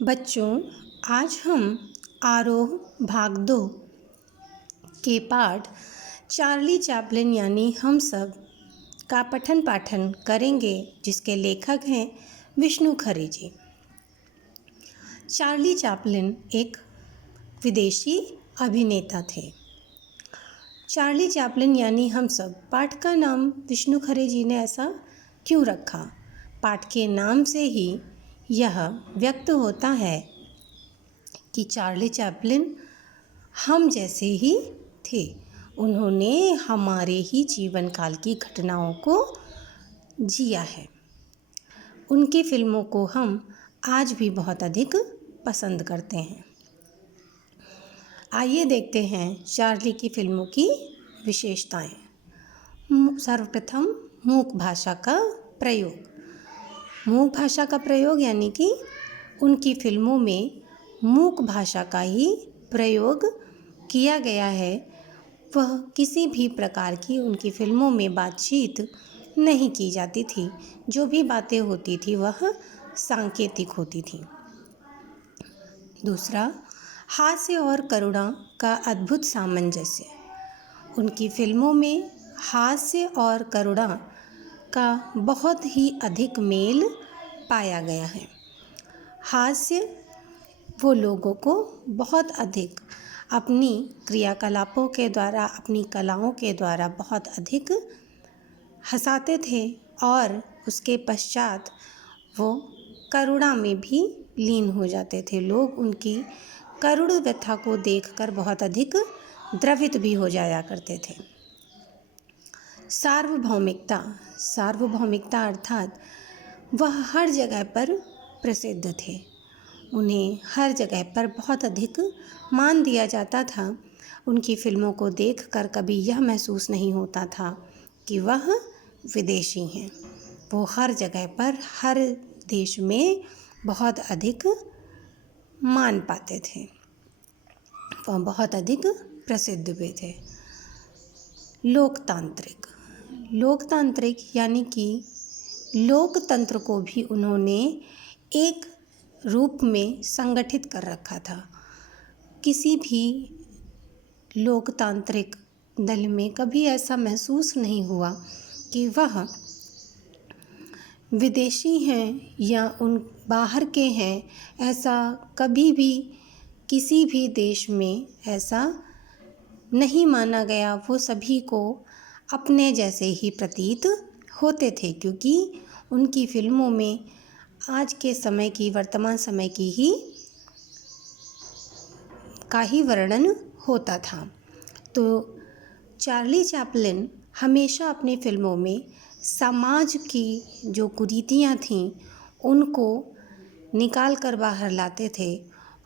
बच्चों, आज हम आरोह भाग 2 के पाठ चार्ली चैपलिन यानी हम सब का पठन पाठन करेंगे, जिसके लेखक हैं विष्णु खरे जी। चार्ली चैपलिन एक विदेशी अभिनेता थे। चार्ली चैपलिन यानी हम सब पाठ का नाम विष्णु खरे जी ने ऐसा क्यों रखा? पाठ के नाम से ही यह व्यक्त होता है कि चार्ली चैपलिन हम जैसे ही थे। उन्होंने हमारे ही जीवन काल की घटनाओं को जिया है। उनकी फिल्मों को हम आज भी बहुत अधिक पसंद करते हैं। आइए देखते हैं चार्ली की फिल्मों की विशेषताएं। सर्वप्रथम मूक भाषा का प्रयोग। मूक भाषा का प्रयोग यानी कि उनकी फिल्मों में मूक भाषा का ही प्रयोग किया गया है। वह किसी भी प्रकार की उनकी फिल्मों में बातचीत नहीं की जाती थी। जो भी बातें होती थी वह सांकेतिक होती थी। दूसरा, हास्य और करुणा का अद्भुत सामंजस्य। उनकी फिल्मों में हास्य और करुणा का बहुत ही अधिक मेल पाया गया है। हास्य वो लोगों को बहुत अधिक अपनी क्रियाकलापों के द्वारा, अपनी कलाओं के द्वारा बहुत अधिक हंसाते थे और उसके पश्चात वो करुणा में भी लीन हो जाते थे। लोग उनकी करुण व्यथा को देखकर बहुत अधिक द्रवित भी हो जाया करते थे। सार्वभौमिकता। सार्वभौमिकता अर्थात वह हर जगह पर प्रसिद्ध थे। उन्हें हर जगह पर बहुत अधिक मान दिया जाता था। उनकी फिल्मों को देखकर कभी यह महसूस नहीं होता था कि वह विदेशी हैं। वो हर जगह पर, हर देश में बहुत अधिक मान पाते थे। वह बहुत अधिक प्रसिद्ध भी थे। लोकतांत्रिक। लोकतांत्रिक यानी कि लोकतंत्र को भी उन्होंने एक रूप में संगठित कर रखा था। किसी भी लोकतांत्रिक दल में कभी ऐसा महसूस नहीं हुआ कि वह विदेशी हैं या उन बाहर के हैं। ऐसा कभी भी किसी भी देश में ऐसा नहीं माना गया। वो सभी को अपने जैसे ही प्रतीत होते थे, क्योंकि उनकी फिल्मों में आज के समय की, वर्तमान समय की ही का ही वर्णन होता था। तो चार्ली चैपलिन हमेशा अपनी फिल्मों में समाज की जो कुरीतियाँ थीं उनको निकाल कर बाहर लाते थे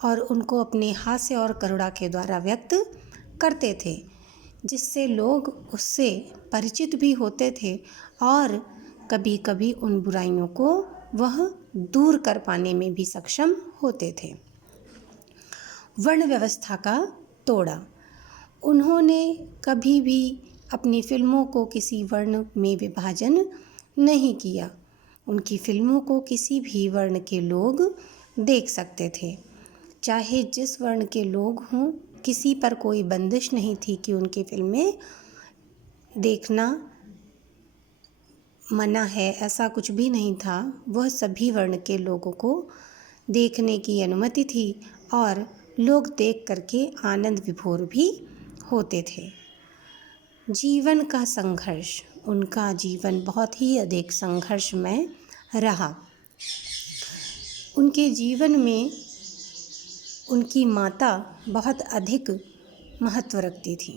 और उनको अपने हास्य और करुणा के द्वारा व्यक्त करते थे, जिससे लोग उससे परिचित भी होते थे और कभी कभी उन बुराइयों को वह दूर कर पाने में भी सक्षम होते थे। वर्ण व्यवस्था का तोड़ा। उन्होंने कभी भी अपनी फिल्मों को किसी वर्ण में विभाजन नहीं किया। उनकी फिल्मों को किसी भी वर्ण के लोग देख सकते थे, चाहे जिस वर्ण के लोग हों। किसी पर कोई बंदिश नहीं थी कि उनकी फिल्में देखना मना है, ऐसा कुछ भी नहीं था। वह सभी वर्ण के लोगों को देखने की अनुमति थी और लोग देख करके आनंद विभोर भी होते थे। जीवन का संघर्ष। उनका जीवन बहुत ही अधिक संघर्षमय रहा। उनके जीवन में उनकी माता बहुत अधिक महत्व रखती थी।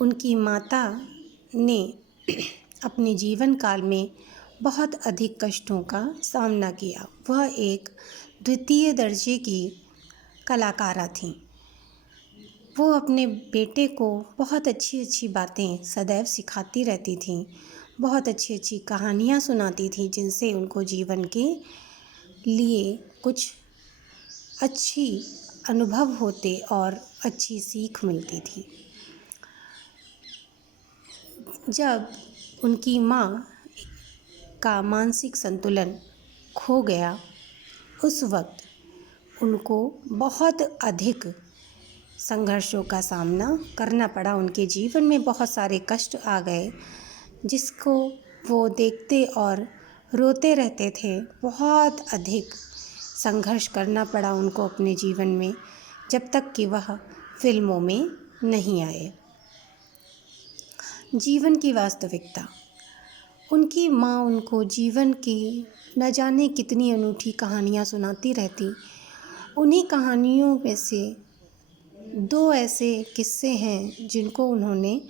उनकी माता ने अपने जीवन काल में बहुत अधिक कष्टों का सामना किया। वह एक द्वितीय दर्जे की कलाकारा थीं। वो अपने बेटे को बहुत अच्छी अच्छी बातें सदैव सिखाती रहती थीं। बहुत अच्छी अच्छी कहानियाँ सुनाती थीं, जिनसे उनको जीवन के लिए कुछ अच्छी अनुभव होते और अच्छी सीख मिलती थी। जब उनकी माँ का मानसिक संतुलन खो गया, उस वक्त उनको बहुत अधिक संघर्षों का सामना करना पड़ा। उनके जीवन में बहुत सारे कष्ट आ गए जिसको वो देखते और रोते रहते थे। बहुत अधिक संघर्ष करना पड़ा उनको अपने जीवन में, जब तक कि वह फिल्मों में नहीं आए। जीवन की वास्तविकता। उनकी माँ उनको जीवन की न जाने कितनी अनूठी कहानियाँ सुनाती रहती। उन्हीं कहानियों में से 2 ऐसे किस्से हैं जिनको उन्होंने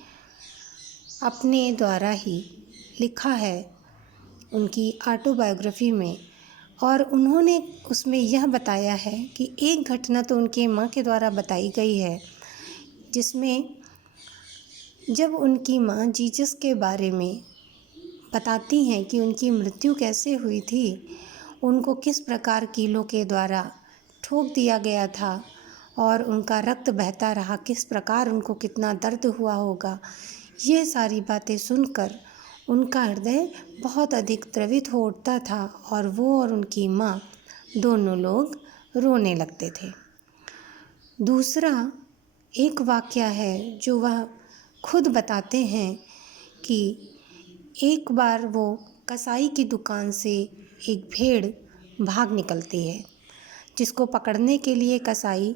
अपने द्वारा ही लिखा है उनकी ऑटोबायोग्राफी में, और उन्होंने उसमें यह बताया है कि एक घटना तो उनके माँ के द्वारा बताई गई है जिसमें जब उनकी माँ जीसस के बारे में बताती हैं कि उनकी मृत्यु कैसे हुई थी, उनको किस प्रकार कीलों के द्वारा ठोक दिया गया था और उनका रक्त बहता रहा, किस प्रकार उनको कितना दर्द हुआ होगा, ये सारी बातें सुनकर उनका हृदय बहुत अधिक द्रवित हो उठता था और वो और उनकी माँ दोनों लोग रोने लगते थे। दूसरा एक वाक़या है जो वह खुद बताते हैं कि एक बार वो कसाई की दुकान से एक भेड़ भाग निकलती है, जिसको पकड़ने के लिए कसाई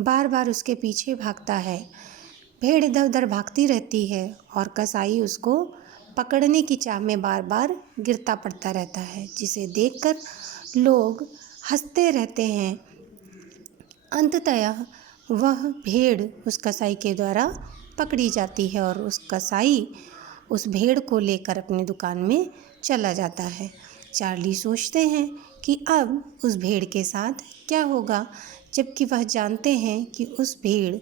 बार बार उसके पीछे भागता है। भेड़ इधर उधर भागती रहती है और कसाई उसको पकड़ने की चाह में बार बार गिरता पड़ता रहता है, जिसे देखकर लोग हंसते रहते हैं। अंततः वह भेड़ उस कसाई के द्वारा पकड़ी जाती है और उस कसाई उस भेड़ को लेकर अपनी दुकान में चला जाता है। चार्ली सोचते हैं कि अब उस भेड़ के साथ क्या होगा, जबकि वह जानते हैं कि उस भेड़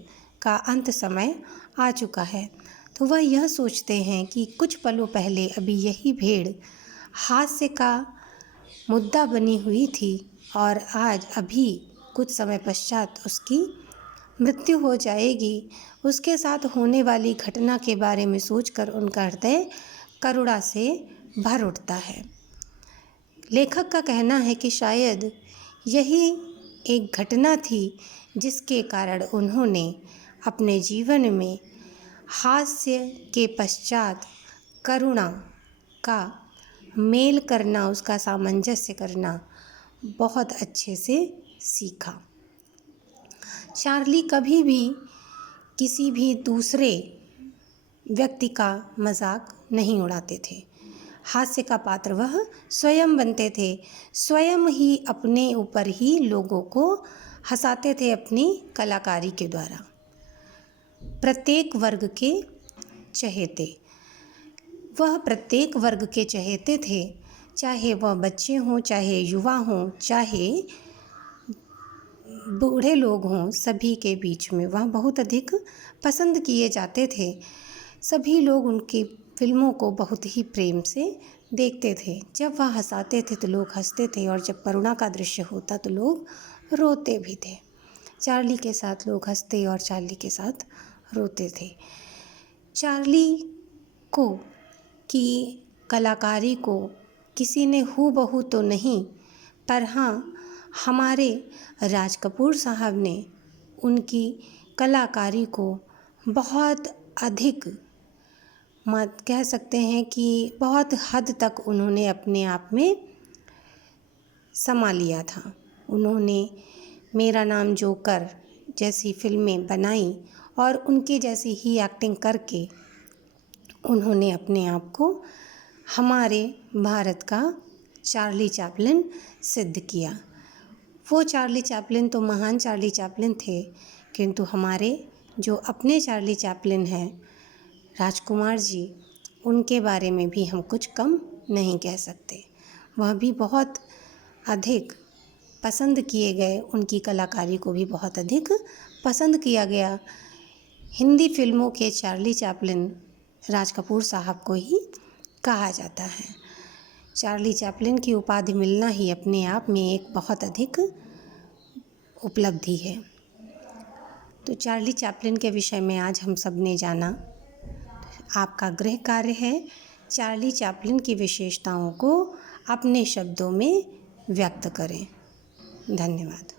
का अंत समय आ चुका है। तो वह यह सोचते हैं कि कुछ पलों पहले अभी यही भेड़ हादसे का मुद्दा बनी हुई थी और आज अभी कुछ समय पश्चात उसकी मृत्यु हो जाएगी। उसके साथ होने वाली घटना के बारे में सोचकर उनका हृदय करुणा से भर उठता है। लेखक का कहना है कि शायद यही एक घटना थी जिसके कारण उन्होंने अपने जीवन में हास्य के पश्चात करुणा का मेल करना, उसका सामंजस्य करना बहुत अच्छे से सीखा। चार्ली कभी भी किसी भी दूसरे व्यक्ति का मजाक नहीं उड़ाते थे। हास्य का पात्र वह स्वयं बनते थे, स्वयं ही अपने ऊपर ही लोगों को हंसाते थे अपनी कलाकारी के द्वारा। प्रत्येक वर्ग के चहेते, वह प्रत्येक वर्ग के चहेते थे, चाहे वह बच्चे हों, चाहे युवा हों, चाहे बूढ़े लोग हों, सभी के बीच में वह बहुत अधिक पसंद किए जाते थे। सभी लोग उनकी फिल्मों को बहुत ही प्रेम से देखते थे। जब वह हंसाते थे तो लोग हंसते थे और जब करुणा का दृश्य होता तो लोग रोते भी थे। चार्ली के साथ लोग हंसते और चार्ली के साथ रोते थे। चार्ली को की कलाकारी को किसी ने हूबहू तो नहीं, पर हाँ, हमारे राज कपूर साहब ने उनकी कलाकारी को बहुत अधिक कह सकते हैं कि बहुत हद तक उन्होंने अपने आप में समा लिया था। उन्होंने मेरा नाम जोकर जैसी फिल्में बनाई और उनकी जैसी ही एक्टिंग करके उन्होंने अपने आप को हमारे भारत का चार्ली चैपलिन सिद्ध किया। वो चार्ली चैपलिन तो महान चार्ली चैपलिन थे, किंतु हमारे जो अपने चार्ली चैपलिन हैं राजकुमार जी, उनके बारे में भी हम कुछ कम नहीं कह सकते। वह भी बहुत अधिक पसंद किए गए, उनकी कलाकारी को भी बहुत अधिक पसंद किया गया। हिंदी फिल्मों के चार्ली चैपलिन राज कपूर साहब को ही कहा जाता है। चार्ली चैपलिन की उपाधि मिलना ही अपने आप में एक बहुत अधिक उपलब्धि है। तो चार्ली चैपलिन के विषय में आज हम सब ने जाना। आपका गृह कार्य है चार्ली चैपलिन की विशेषताओं को अपने शब्दों में व्यक्त करें। धन्यवाद।